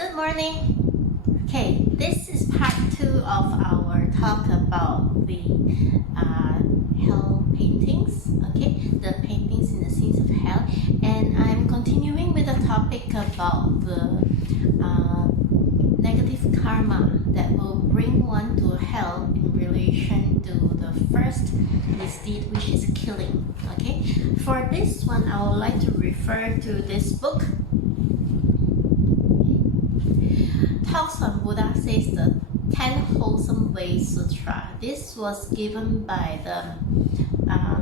Good morning. Okay, this is part 2 of our talk about the hell paintings. Okay, the paintings in the scenes of hell, and I'm continuing with the topic about the negative karma that will bring one to hell in relation to the first misdeed, which is killing. Okay, for this one, I would like to refer to this book. Talks on Buddha says the Ten Wholesome Ways Sutra. This was given by the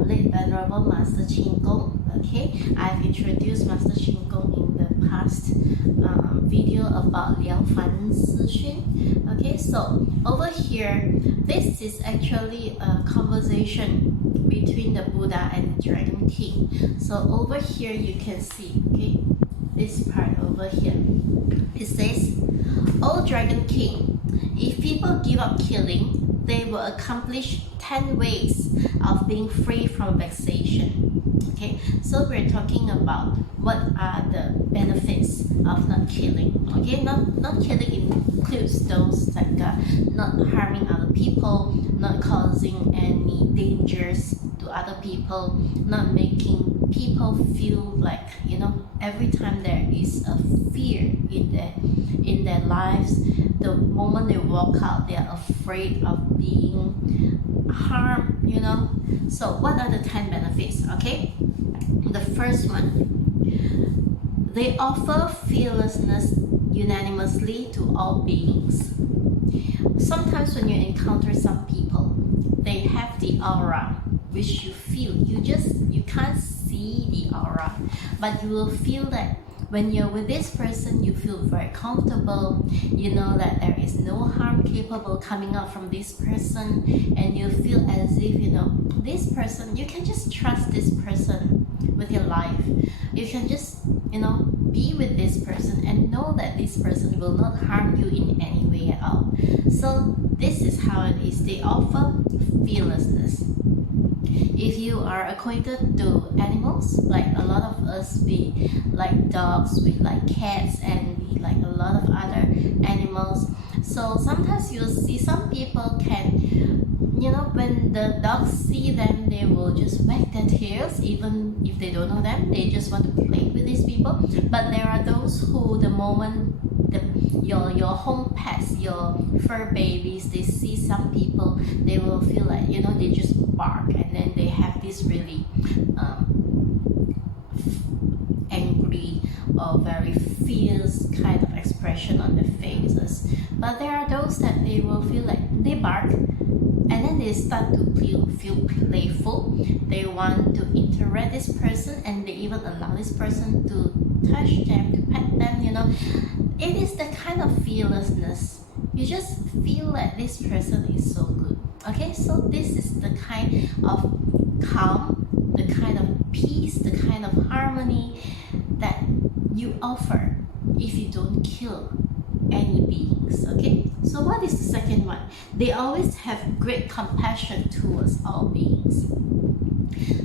late Venerable Master Chin Kung. Okay, I've introduced Master Chin Kung in the past video about Liao Fan Si Xun. Okay, so over here, this is actually a conversation between the Buddha and the Dragon King. So over here you can see, okay, this part over here. It says, "O Dragon King, if people give up killing, they will accomplish 10 ways of being free from vexation." Okay, so we're talking about what are the benefits of not killing. Okay, not killing includes those like not harming other people, not causing any dangers to other people, not making people feel like, every time there is a fear in their lives, the moment they walk out, they are afraid of being harmed, So what are the 10 benefits? Okay, the first one, they offer fearlessness unanimously to all beings. Sometimes when you encounter some people, they have the aura which you feel. You can't see the aura, but you will feel that when you're with this person, you feel very comfortable. You know that there is no harm capable coming out from this person, and you feel as if, this person, you can just trust this person with your life. You can just, be with this person and know that this person will not harm you in any way at all. So this is how it is. They offer fearlessness. If you are acquainted to animals, like a lot of us, we like dogs, we like cats, and we like a lot of other animals. So sometimes you'll see some people can, when the dogs see them, they will just wag their tails, even if they don't know them. They just want to play with these people. But there are those who, the moment your home pets, your fur babies, they see some people, they will feel like, they just bark, and then they have this really angry or very fierce kind of expression on their faces. But there are those that they will feel like they bark, and then they start to feel playful. They want to interact this person, and they even allow this person to touch them, to pet them, It is the kind of fearlessness. You just feel like this person is so good. Okay, so this is the kind of calm, the kind of peace, the kind of harmony that you offer if you don't kill any beings. Okay, so what is the second one? They always have great compassion towards all beings.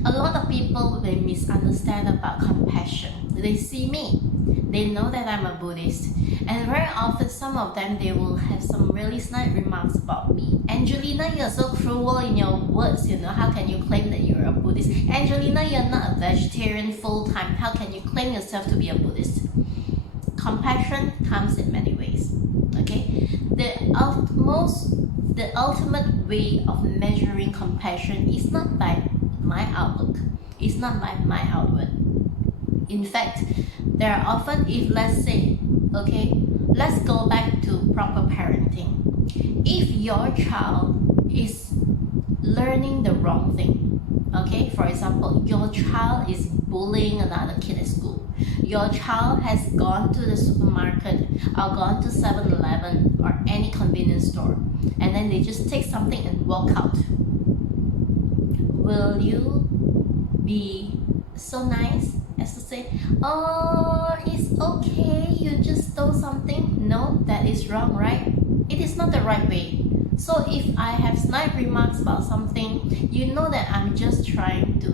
A lot of people, they misunderstand about compassion. They see me, they know that I'm a Buddhist, and very often some of them, they will have some really snide remarks about me. "Angelina, you're so cruel in your words, how can you claim that you're a Buddhist? Angelina, you're not a vegetarian full-time, how can you claim yourself to be a Buddhist?" Compassion comes in many ways. Okay, the ultimate way of measuring compassion is not by my outlook, it's not by my outward. In fact, there are often, if let's say, okay, let's go back to proper parenting. If your child is learning the wrong thing, okay, for example, your child is bullying another kid at school, your child has gone to the supermarket or gone to 7-Eleven or any convenience store, and then they just take something and walk out, will you be so nice as to say, "Oh, it's okay, you just stole something"? No, that is wrong, right? It is not the right way. So if I have snide remarks about something, you know that I'm just trying to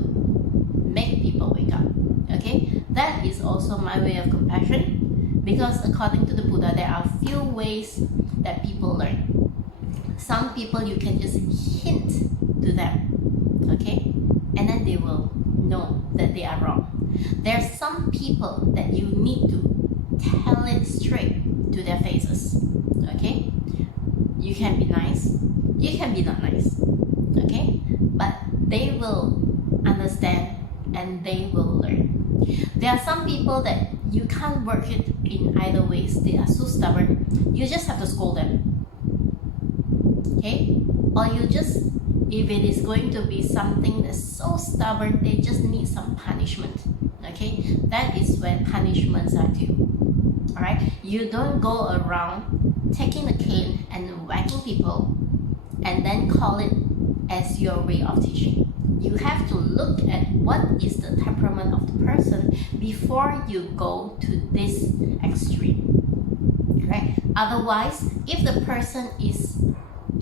make people wake up. Okay, that is also my way of compassion, because according to the Buddha, Buddha, there are few ways that people learn. Some people you can just hint to them, okay, and then they will know that they are wrong. There are some people that you need to tell it straight to their faces, okay. You can be nice, you can be not nice, okay, but they will understand and they will learn. There are some people that you can't work it in either ways. They are so stubborn. You just have to scold them, okay? Or you just, if it is going to be something that's so stubborn, they just need some punishment, okay? That is when punishments are due, all right? You don't go around taking a cane and whacking people and then call it as your way of teaching. You have to look at what is the temperament of the person before you go to this extreme, right? Otherwise, if the person is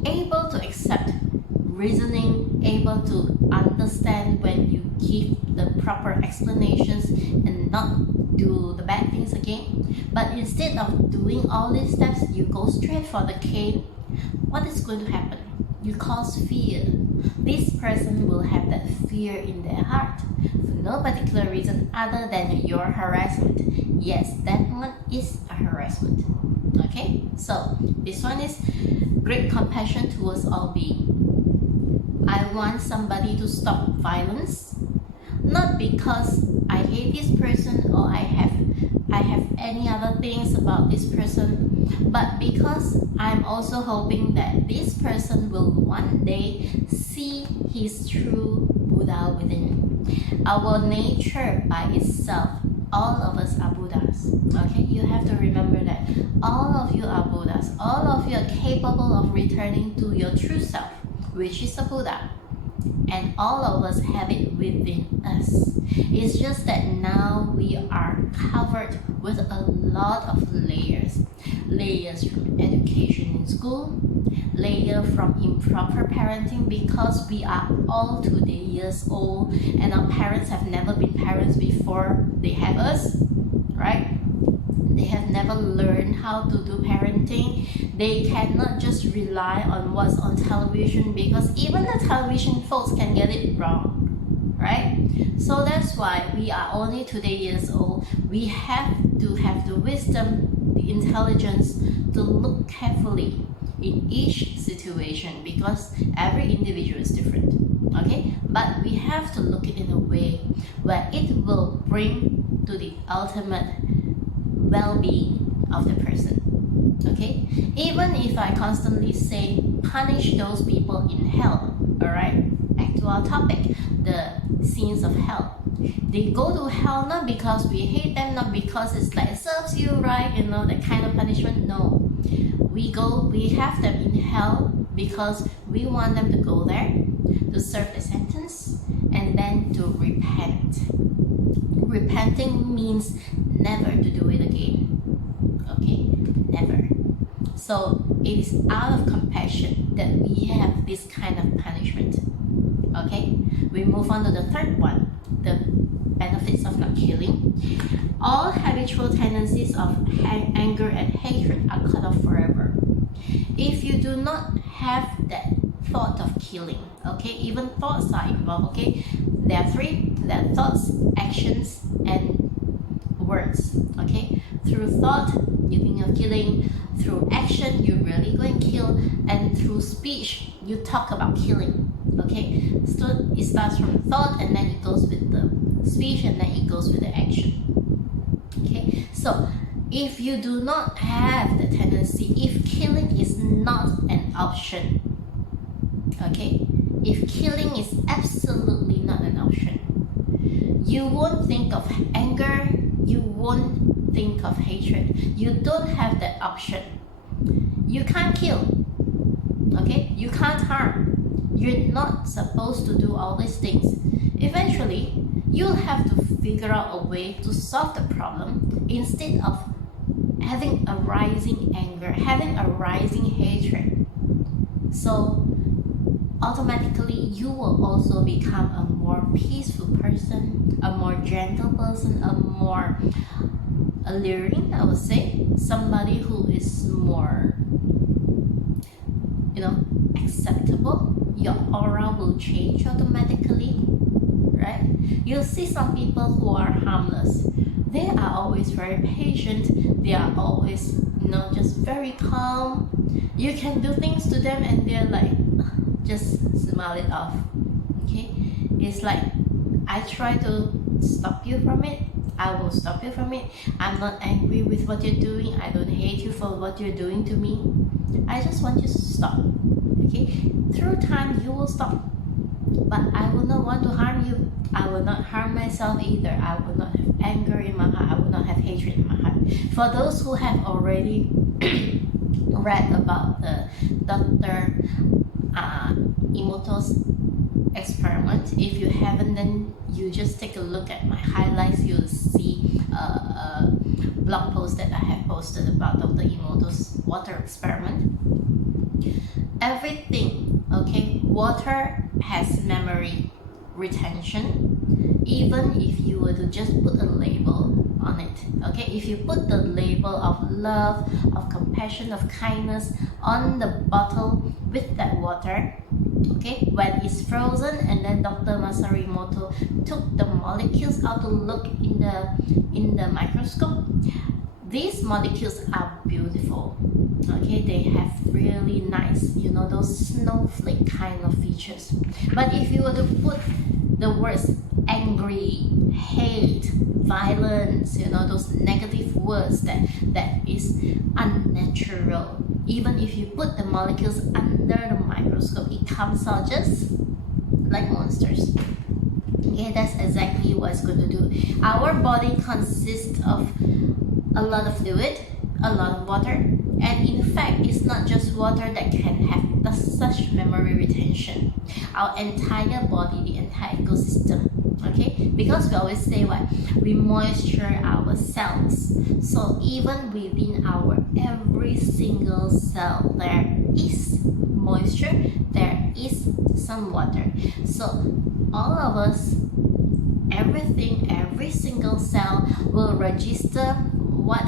able to accept reasoning, able to understand when you give the proper explanations and not do the bad things again, but instead of doing all these steps, you go straight for the cane, what is going to happen? You cause fear. This person will have that fear in their heart for no particular reason other than your harassment. Yes, that one is a harassment. Okay, so this one is great compassion towards all beings. I want somebody to stop violence, not because I hate this person or I have any other things about this person, but because I'm also hoping that this person will one day see his true Buddha within. Our nature by itself, all of us are Buddhas. Okay, you have to remember that all of you are Buddhas. All of you are capable of returning to your true self, which is a Buddha. And all of us have it within us. It's just that now we are covered with a lot of layers. Layers from education in school, layer from improper parenting because we are all today years old and our parents have never been parents before they have us, right? They have never learned how to do parenting. They cannot just rely on what's on television because even the television folks can get it wrong, right? So that's why we are only today years old. We have to have the wisdom, the intelligence to look carefully in each situation because every individual is different, okay? But we have to look it in a way where it will bring to the ultimate well-being of the person, okay? Even if I constantly say punish those people in hell, all right? Back to our topic, the scenes of hell. They go to hell not because we hate them, not because it's like it serves you right, you know, that kind of punishment. No, we have them in hell because we want them to go there to serve the sentence and then to repent. Repenting means never to do it again, okay? Never. So it is out of compassion that we have this kind of punishment, okay? We move on to the third one, the benefits of not killing. All habitual tendencies of anger and hatred are cut off forever. If you do not have that thought of killing, okay, even thoughts are involved, okay? There are three: there are thoughts, actions, and words, okay? Through thought, you think of killing. Through action, you really go and kill. And through speech, you talk about killing, okay? So it starts from thought and then it goes with the speech and then it goes with the action, okay? So if you do not have the tendency, if killing is not an option, okay? If killing is absolutely not an option, you won't think of anger, you won't think of hatred. You don't have that option. You can't kill, okay? You can't harm. You're not supposed to do all these things. Eventually, you'll have to figure out a way to solve the problem instead of having a rising anger, having a rising hatred. So automatically you will also become a more peaceful person, a more gentle person, a more alluring, I would say. Somebody who is more, acceptable. Your aura will change automatically, right? You'll see some people who are harmless. They are always very patient. They are always, just very calm. You can do things to them and they're like, just smile it off. Okay? It's like, I try to stop you from it. I will stop you from it. I'm not angry with what you're doing. I don't hate you for what you're doing to me. I just want you to stop. Okay? Through time, you will stop. But I will not want to harm you. I will not harm myself either. I will not have anger in my heart. I will not have hatred in my heart. For those who have already read about the Dr. Emoto's experiment, if you haven't, then you just take a look at my highlights. You'll see a blog post that I have posted about Dr. Emoto's water experiment. Everything, okay, water has memory retention. Even if you were to just put a label on it, okay, if you put the label of love, of compassion, of kindness on the bottle with that water, okay, when it's frozen, and then Dr. Masaru Emoto took the molecules out to look in the microscope, these molecules are beautiful. Okay, they have really nice, those snowflake kind of features. But if you were to put the words angry, hate, violence, those negative words that is unnatural, even if you put the molecules under the microscope, it comes out just like monsters. Okay, that's exactly what it's going to do. Our body consists of a lot of fluid, a lot of water, and in fact, it's not just water that can have such memory retention. Our entire body, the entire ecosystem, okay? Because we always say what? We moisture our cells. So even within our every single cell, there is moisture, there is some water. So all of us, everything, every single cell will register what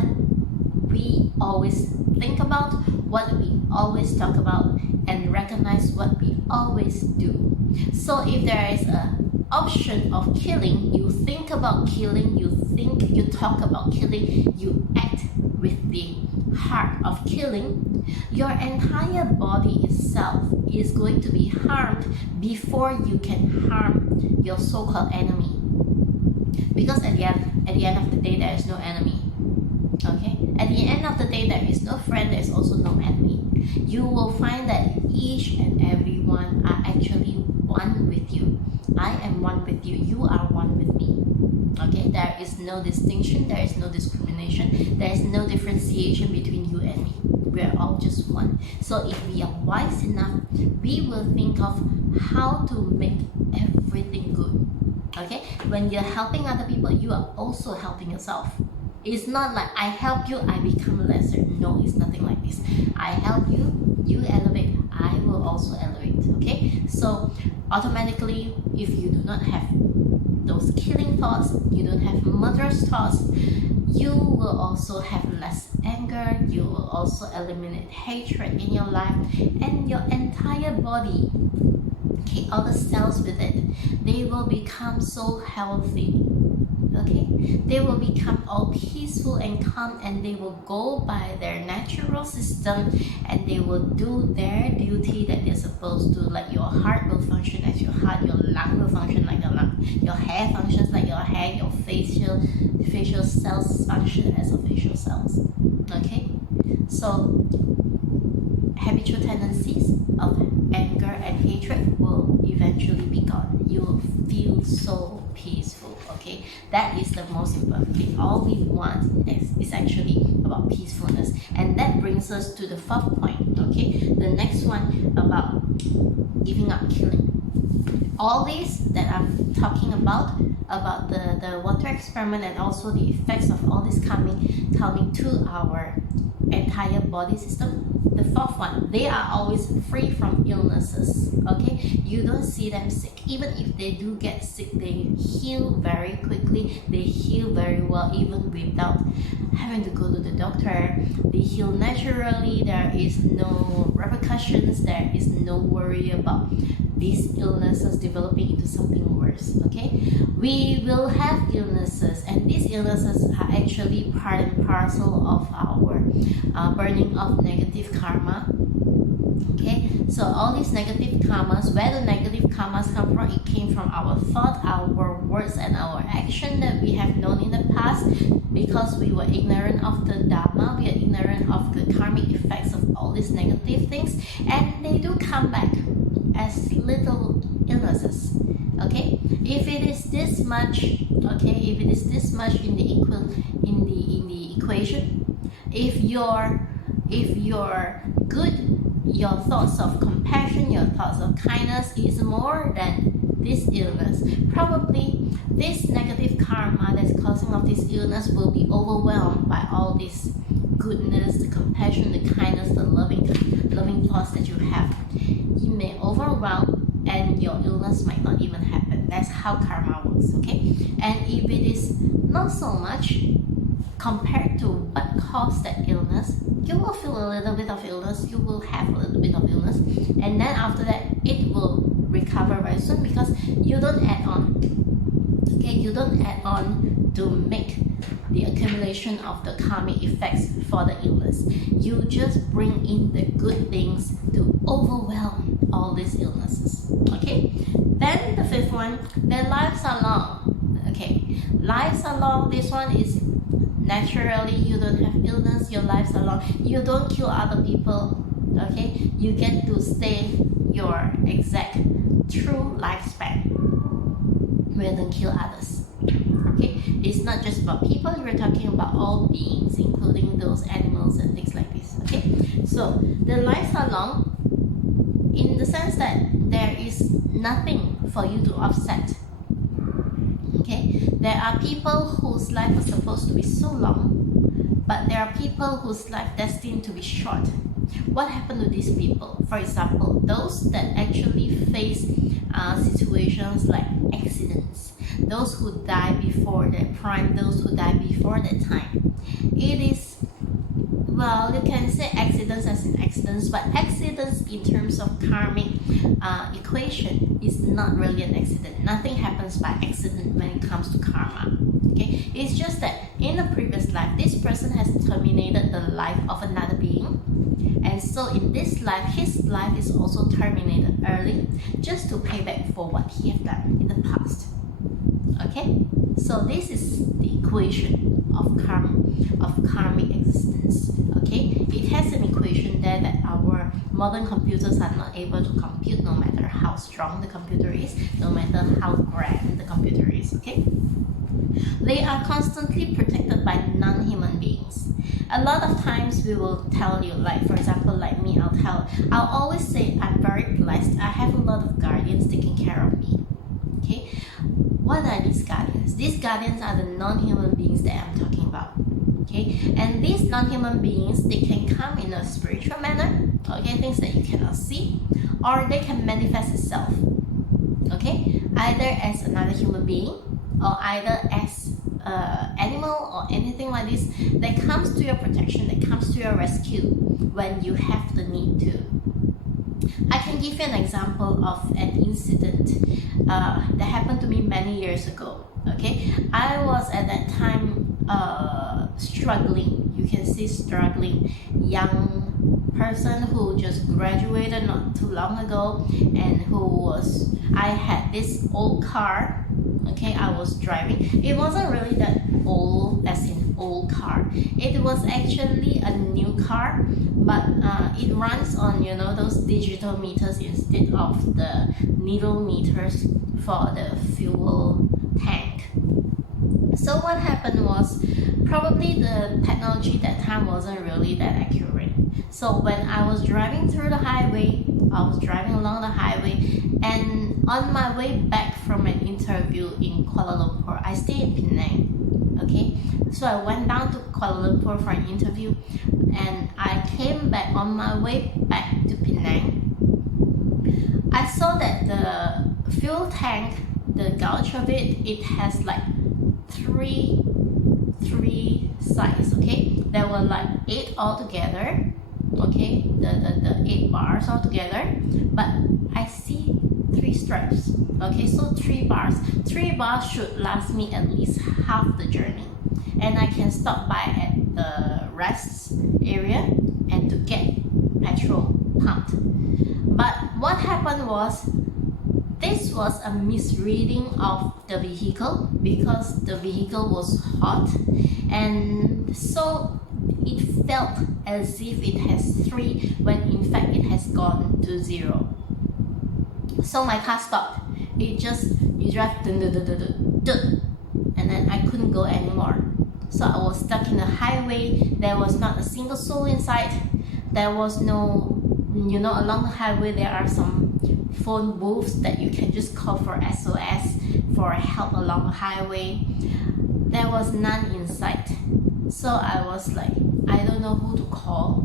we always think about, what we always talk about, and recognize what we always do. So if there is an option of killing, you think about killing, you talk about killing, you act with the heart of killing, your entire body itself is going to be harmed before you can harm your so-called enemy. Because at the end of the day, there is no enemy. Okay? At the end of the day, there is no friend, there is also no enemy. You will find that each and every one are actually one with you. I am one with you, you are one with me. Okay? There is no distinction, there is no discrimination, there is no differentiation between you and me. We are all just one. So if we are wise enough, we will think of how to make everything good. Okay? When you're helping other people, you are also helping yourself. It's not like I help you, I become lesser. No, it's nothing like this. I help you, you elevate, I will also elevate. Okay? So automatically, if you do not have those killing thoughts, you don't have murderous thoughts, you will also have less anger, you will also eliminate hatred in your life, and your entire body, okay, all the cells with it, they will become so healthy. Okay, they will become all peaceful and calm, and they will go by their natural system, and they will do their duty that they're supposed to. Like your heart will function as your heart, your lung will function like your lung, your hair functions like your hair, your facial cells function as your facial cells. Okay, so habitual tendencies of anger and hatred will eventually be gone. You will feel so peaceful. Okay, that is the most important thing. All we want is actually about peacefulness, and that brings us to the fourth point. Okay, the next one about giving up killing. All these that I'm talking about the water experiment, and also the effects of all this coming to our entire body system. The fourth one, they are always free from illnesses. Okay, you don't see them sick. Even if they do get sick, they heal very quickly. They heal very well, even without having to go to the doctor. They heal naturally. There is no repercussions. There is no worry about these illnesses developing into something worse. Okay, we will have illnesses, and these illnesses are actually part and parcel of our burning of negative karma. Okay, so all these negative karmas, where the negative karmas come from, it came from our thought, our words, and our action that we have known in the past. Because we were ignorant of the Dhamma, we are ignorant of the karmic effects of all these negative things, and they do come back as little illnesses. Okay, if it is this much, if it is this much in the equation, if your good, your thoughts of compassion, your thoughts of kindness is more than this illness, probably this negative karma that's causing of this illness will be overwhelmed by all this goodness, the compassion, the kindness, the loving thoughts that you have. It may overwhelm, and your illness might not even happen. That's how karma works. Okay, and if it is not so much compared to what caused that illness, you will feel a little bit of illness, you will have a little bit of illness, and then after that it will recover very soon, because you don't add on. Okay, you don't add on to make the accumulation of the karmic effects for the illness. You just bring in the good things to overwhelm all these illnesses. Okay, then the fifth one, their lives are long. Okay, lives are long. This one is naturally, you don't have illness, your lives are long. You don't kill other people. Okay, you get to stay your exact true lifespan. We don't kill others. Okay, it's not just about people, we're talking about all beings, including those animals and things like this. Okay, so the lives are long in the sense that there is nothing for you to offset. Okay, there are people whose life was supposed to be so long, but there are people whose life destined to be short. What happened to these people? For example, those that actually face situations like accidents, those who die before their prime, those who die before their time. It is, well, you can say accidents as in accidents, but accidents in terms of karmic equation is not really an accident. Nothing happens by accident when it comes to karma. Okay, it's just that in a previous life, this person has terminated the life of another being, and so in this life, his life is also terminated early, just to pay back for what he has done in the past. Okay, so this is the equation of karmic existence. Okay, it has an equation there that our modern computers are not able to compute, no matter how strong the computer is, no matter how grand the computer is. Okay, they are constantly protected by non-human beings. A lot of times we will tell you, like for example, like me, I'll always say I'm very blessed. I have a lot of guardians taking care of me. Okay, what are these guardians? These guardians are the non-human beings that I'm talking about. Okay, and these non-human beings, they can come in a spiritual manner. Okay, things that you cannot see, or they can manifest itself. Okay, either as another human being, or either as animal or anything like this that comes to your protection, that comes to your rescue when you have the need to. I can give you an example of an incident that happened to me many years ago. Okay, I was at that time struggling. You can see struggling young person who just graduated not too long ago, and I had this old car. Okay, I was driving. It wasn't really that old as in old car. It was actually a new car, but it runs on, you know, those digital meters instead of the needle meters for the fuel tank. So what happened was, probably the technology that time wasn't really that accurate. So when I was driving through the highway, I was driving along the highway, and on my way back from an interview in Kuala Lumpur, I stay in Penang. Okay, So I went down to Kuala Lumpur for an interview, and I came back. On my way back to Penang, I saw that the fuel tank, the gauge of it has like three sides. Okay, there were like 8 altogether. Okay, the 8 bars altogether, but I see 3 stripes. Okay, so 3 bars. 3 bars should last me at least half the journey, and I can stop by at the rest area and to get petrol pumped. But what happened was, this was a misreading of the vehicle, because the vehicle was hot, and so it felt as if it has 3 when in fact it has gone to 0. So my car stopped. You drive dun, dun, dun, dun, dun, dun, and then I couldn't go anymore. So I was stuck in the highway. There was not a single soul in sight. There was no, along the highway there are some phone booths that you can just call for SOS, for help along the highway. There was none in sight. So I was like, I don't know who to call,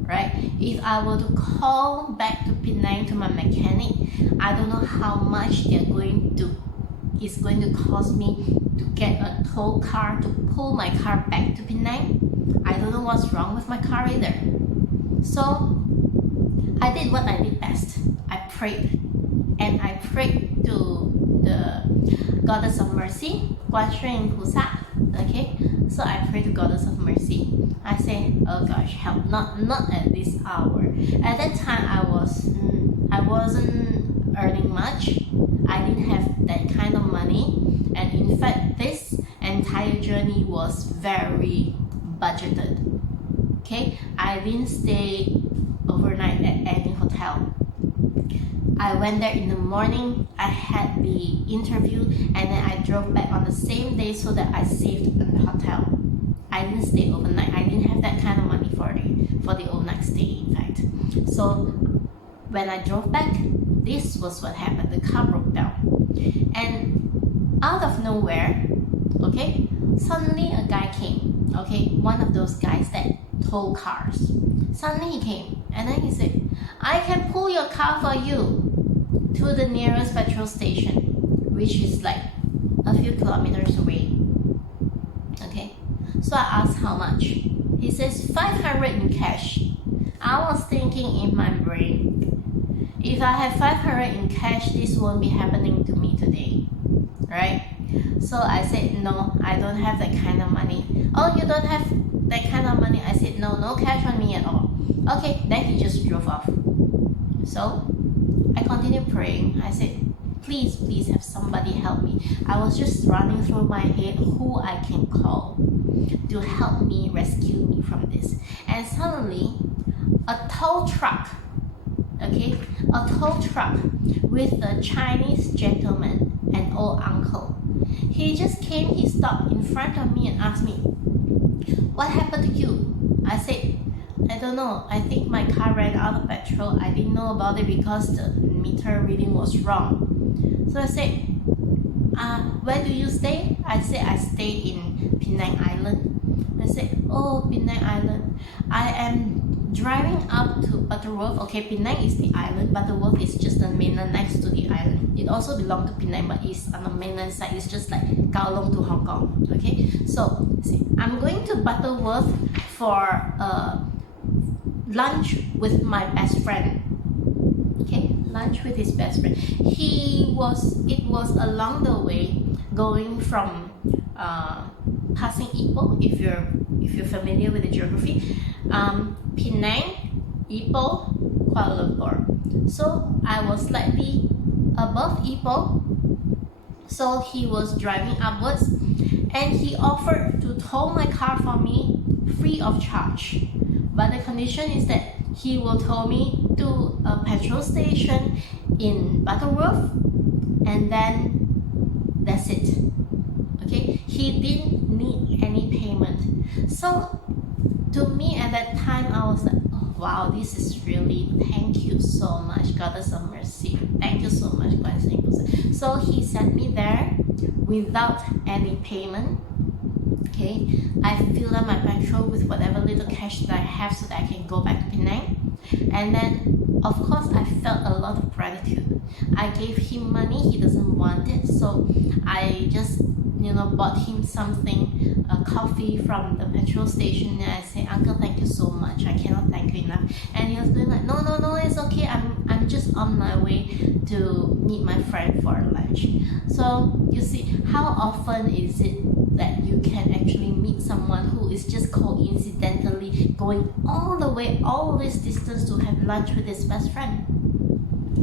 right? If I were to call back to Penang to my mechanic, I don't know how much it's going to cost me to get a tow car to pull my car back to Penang. I don't know what's wrong with my car either. So I did what I did best. I prayed, and I prayed to the Goddess of Mercy, Guan Shui Pusa. Okay, so I prayed to Goddess of Mercy. I said, oh gosh, help! Not at this hour. At that time, I wasn't earning much. I didn't have that kind of money, and in fact, this entire journey was very budgeted. Okay, I didn't stay overnight at any hotel. I went there in the morning, I had the interview, and then I drove back on the same day so that I saved in the hotel. I didn't stay overnight. I didn't have that kind of money for the overnight stay, in fact. So when I drove back, this was what happened. The car broke down. And out of nowhere, okay, suddenly a guy came, okay, one of those guys that tow cars. Suddenly he came, and then he said, I can pull your car for you to the nearest petrol station, which is like a few kilometers away. Okay, so I asked how much. He says 500 in cash. I was thinking in my brain, if I have 500 in cash, this won't be happening to me today, right? So I said, no, I don't have that kind of money. Oh, you don't have that kind of money? I said, no cash on me at all. Okay, then he just drove off. So I continued praying. I said, please have somebody help me. I was just running through my head who I can call to help me, rescue me from this. And suddenly, a tow truck, okay, a tow truck with a Chinese gentleman, an old uncle. He just came, he stopped in front of me and asked me, what happened to you? I said, I don't know. I think my car ran out of petrol. I didn't know about it because the meter reading was wrong. So I said, where do you stay? I said, I stay in Penang Island. I said, oh, Penang Island. I am driving up to Butterworth. Okay, Penang is the island. Butterworth is just the mainland next to the island. It also belongs to Penang, but it's on the mainland side. It's just like Kowloon to Hong Kong. Okay, so I'm going to Butterworth for lunch with my best friend. Okay, lunch with his best friend. It was along the way going from passing Ipoh, if you're familiar with the geography, Penang, Ipoh, Kuala Lumpur. So I was slightly above Ipoh. So he was driving upwards, and he offered to tow my car for me free of charge. But the condition is that he will tow me to a petrol station in Butterworth, and then that's it. Okay, he didn't need any payment. So to me at that time, I was like, oh, wow, this is really, thank you so much, Goddess of Mercy. Thank you so much, Guan Shui. So he sent me there without any payment. Okay, I fill up my petrol with whatever little cash that I have so that I can go back to Penang. And then, of course, I felt a lot of gratitude. I gave him money, he doesn't want it, so I just bought him something, a coffee from the petrol station, and I said, "Uncle, thank you so much. I cannot thank you enough." And he was going like, "No, it's okay. I'm just on my way to meet my friend for lunch." So you see, how often is it that you can actually meet someone who is just coincidentally going all the way, all this distance to have lunch with his best friend?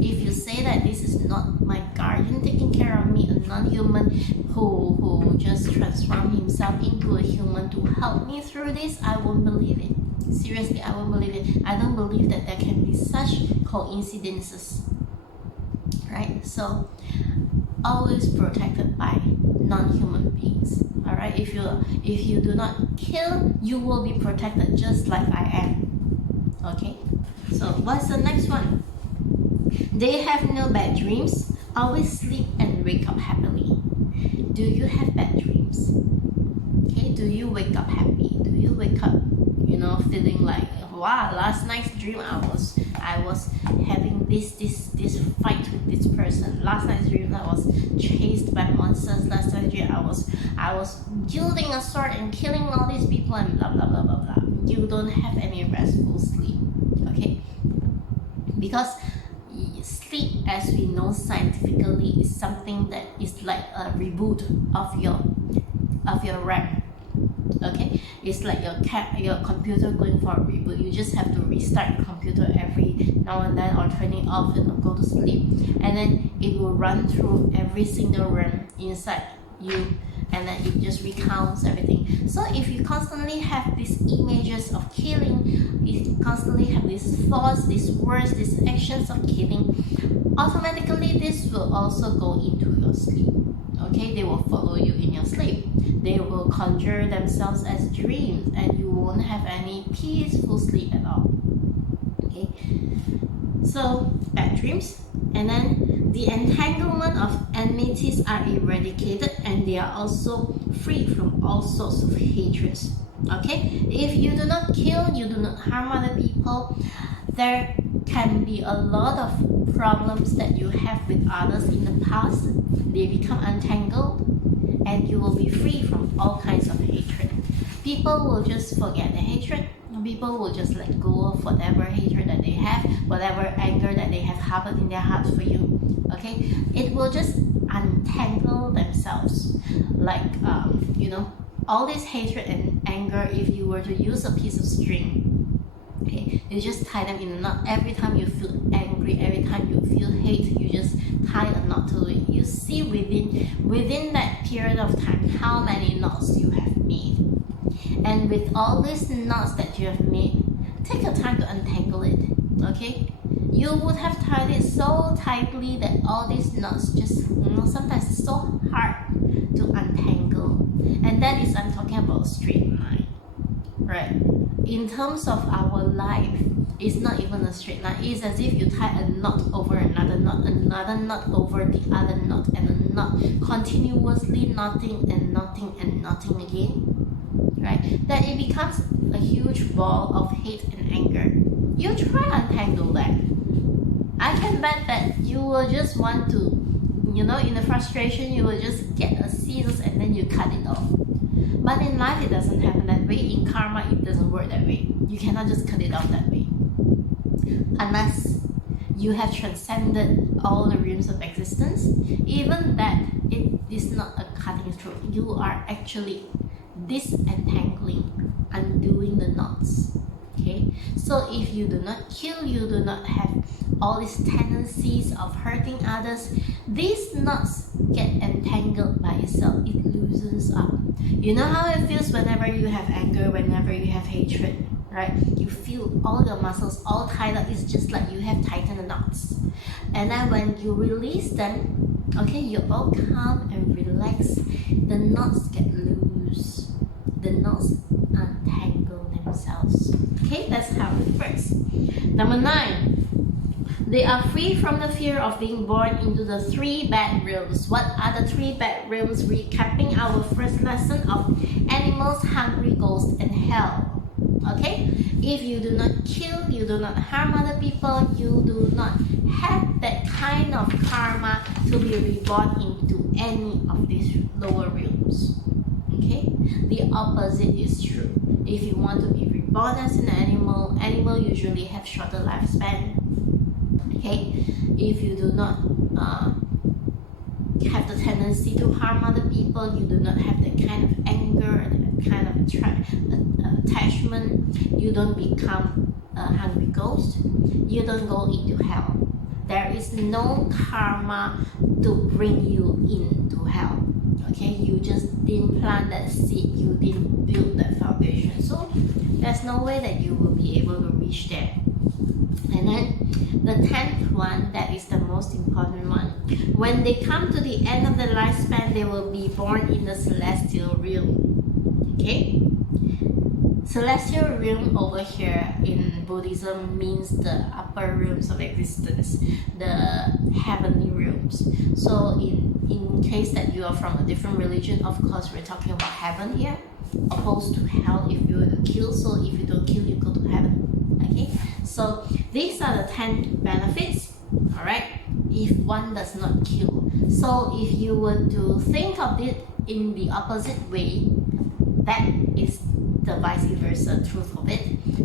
If you say that this is not my guardian taking care of me, a non-human who just transformed himself into a human to help me through this, I won't believe it. Seriously, I won't believe it. I don't believe that there can be such coincidences, right? So always protected by non-human beings. All right, if you do not kill, you will be protected just like I am. Okay, so what's the next one? They have no bad dreams, always sleep and wake up happily. Do you have bad dreams? Okay, do you wake up happy? Do you wake up, feeling like, wow, last night's dream I was having this fight with this person. Last night's dream I was chased by monsters. Last night's dream I was wielding a sword and killing all these people and blah blah blah blah blah. You don't have any restful sleep, okay? Because sleep, as we know scientifically, is something that is like a reboot of your RAM. Okay, it's like your computer going for a reboot. You just have to restart your computer every now and then, or turn it off and go to sleep, and then it will run through every single RAM inside you, and then it just recounts everything. So if you constantly have these images of killing, you constantly have these thoughts, these words, these actions of killing, automatically this will also go into your sleep. Okay, they will follow you in your sleep. They will conjure themselves as dreams, and you won't have any peaceful sleep at all. Okay, so bad dreams, and then the entanglement of enmities are eradicated, and they are also free from all sorts of hatreds. Okay, if you do not kill, you do not harm other people, there can be a lot of problems that you have with others in the past. They become untangled, and you will be free from all kinds of hatred. People will just forget the hatred. People will just let go of whatever hatred that they have, whatever anger that they have harbored in their hearts for you. Okay, it will just untangle themselves. Like all this hatred and anger, if you were to use a piece of string, okay, you just tie them in a knot. Every time you feel angry, every time you feel hate, you just tie a knot to it. You see within that period of time how many knots you have made. And with all these knots that you have made, take your time to untangle it. Okay, you would have tied it so tightly that all these knots just sometimes it's so hard to untangle. And that is, I'm talking about straight line, right? In terms of our life, it's not even a straight line. It's as if you tie a knot over another knot over the other knot, and a knot continuously knotting and knotting and knotting again, right? That it becomes a huge ball of hate and anger. You try untangle that. I can bet that you will just want to, in the frustration, you will just get a scissors and then you cut it off. But in life, it doesn't happen that way. In karma, it doesn't work that way. You cannot just cut it off that way. Unless you have transcended all the realms of existence, even that, it is not a cutting through. You are actually disentangling, undoing the knots. Okay, so if you do not kill, you do not have all these tendencies of hurting others, these knots get entangled by itself. It loosens up. You know how it feels whenever you have anger, whenever you have hatred, right? You feel all your muscles all tied up. It's just like you have tightened the knots. And then when you release them, okay, you're all calm and relaxed. The knots get loose. The knots untangle themselves. Okay, that's how it works. Number 9, they are free from the fear of being born into the 3 bad realms. What are the 3 bad realms? Recapping our first lesson of animal animals, hungry ghosts, and hell. Okay? If you do not kill, you do not harm other people, you do not have that kind of karma to be reborn into any of these lower realms. Okay? The opposite is true. If you want to be reborn as an animal, animal usually have shorter lifespan. Okay? If you do not have the tendency to harm other people, you do not have that kind of anger and that kind of attachment, you don't become a hungry ghost, you don't go into hell. There is no karma to bring you into hell. Okay, you just didn't plant that seed, you didn't build that foundation, so there's no way that you will be able to reach there. And then the 10th one, that is the most important one. When they come to the end of their lifespan, they will be born in the celestial realm. Okay? Celestial realm over here in Buddhism means the upper realms of existence, the heavenly realms. So in case that you are from a different religion, of course we're talking about heaven here, opposed to hell if you were to kill. So if you don't kill, you go to heaven. Okay, so these are the 10 benefits. All right, if one does not kill. So if you were to think of it in the opposite way, that is the vice versa truth of it.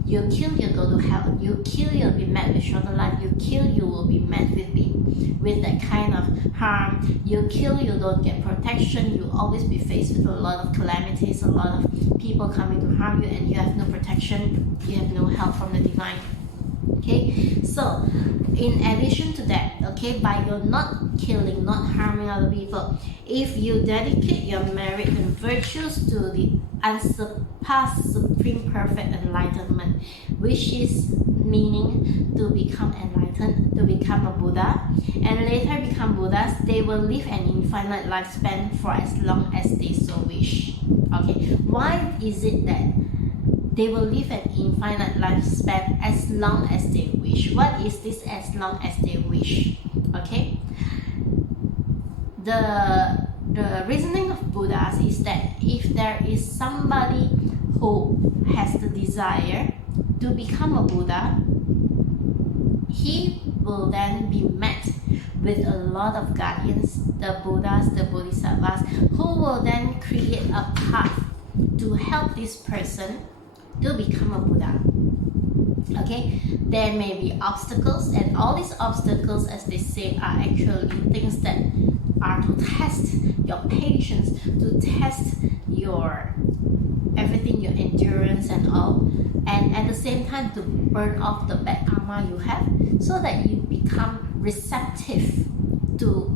You kill, you go to hell. You kill, you'll be met with shorter life. You kill, you will be met with that kind of harm. You kill, you don't get protection. You always be faced with a lot of calamities, a lot of people coming to harm you, and you have no protection. You have no help from the divine. Okay, so in addition to that, okay, by your not killing, not harming other people, if you dedicate your merit and virtues to the unsurpassed supreme perfect enlightenment, which is meaning to become enlightened, to become a Buddha, and later become Buddhas, they will live an infinite lifespan for as long as they so wish. Okay, why is it that they will live an infinite lifespan as long as they wish? What is this as long as they wish? Okay, the reasoning of Buddhas is that if there is somebody who has the desire to become a Buddha, he will then be met with a lot of guardians, the Buddhas, the Bodhisattvas, who will then create a path to help this person to become a Buddha. Okay, there may be obstacles, and all these obstacles, as they say, are actually things that are to test your patience, to test your everything, your endurance and all, and at the same time to burn off the bad karma you have, so that you become receptive to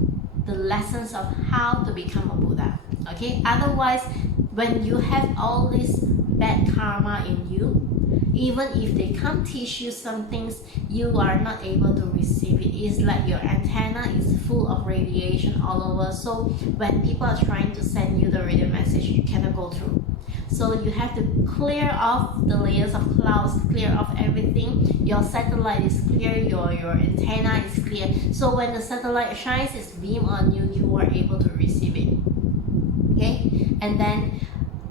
the lessons of how to become a Buddha. Okay, otherwise when you have all this bad karma in you, even if they come teach you some things, you are not able to receive it. It's like your antenna is full of radiation all over, so when people are trying to send you the radio message, you cannot go through. So you have to clear off the layers of clouds, clear off everything. Your satellite is clear, your antenna is clear, so when the satellite shines its beam on you, you are able to receive it. Okay, and then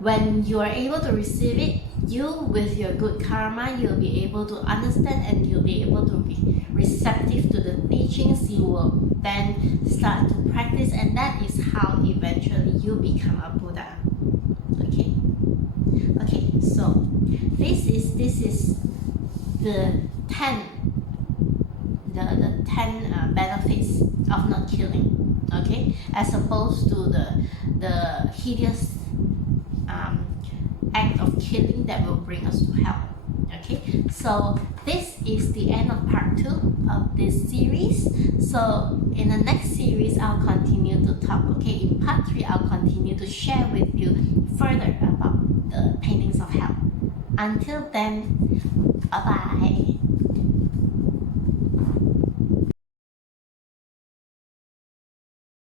when you are able to receive it, you, with your good karma, you'll be able to understand and you'll be able to be receptive to the teachings. You will then start to practice, and that is how eventually you become a Buddha. Okay, so this is the 10 benefits of not killing. Okay, as opposed to the hideous act of killing that will bring us to hell. Okay, so this is the end of part 2 of this series. So in the next series, I'll continue to talk. Okay, in part 3, I'll continue to share with you further about the paintings of hell. Until then, bye bye.